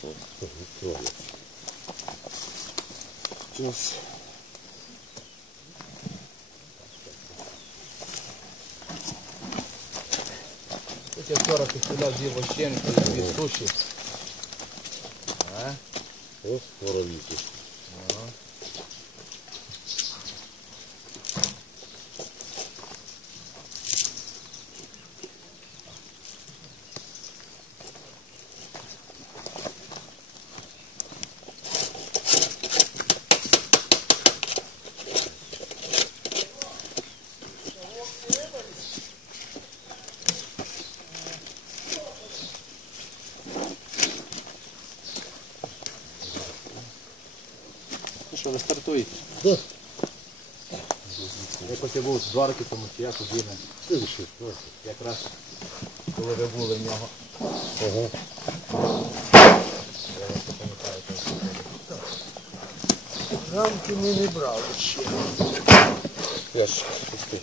Так. Сейчас. Тут я вчора підстріляв дві вощенки, дві суші. А? Ось воровіки. Ну Що, ви стартуєте? Я був два роки тому, як у Діми, якраз коли ви були в нього. Ага. Я. Рамки ми не брали ще. Я ж пустий.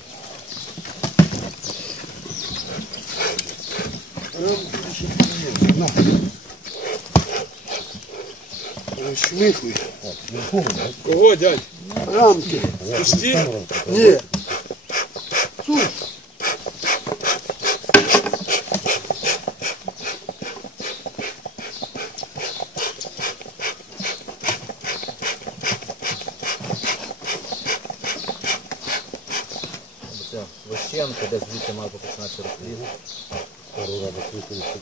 Рамки ще не На. Шмихуй. Кого, дядь? Рамки. Пусті? Ні. Суш. Це вощенка, десь звідти має починатися розплід. Пару разів крутився.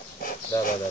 Да, да,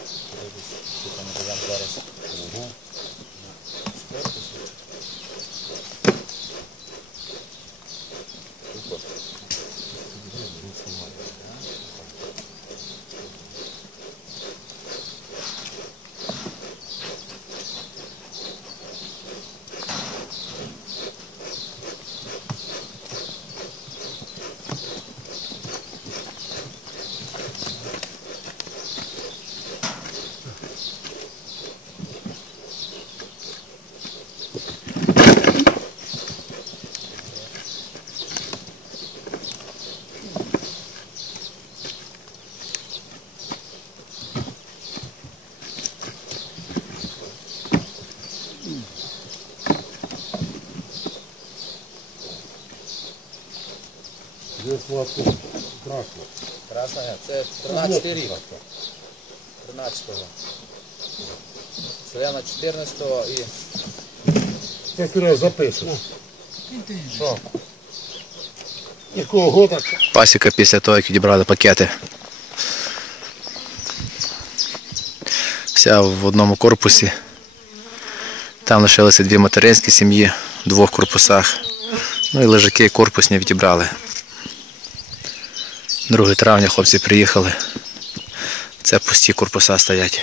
Здесь лапку красно. Красна, це 13 рік. 13-го. Стояв 14-го і Це Сереж запишу. що? Якого года? Пасіка після того, як відібрали пакети. Вся в одному корпусі. Там лишилися дві материнські сім'ї в двох корпусах. Ну і лежаки корпусні відібрали. 2 травня хлопці приїхали. Це пусті корпуса стоять.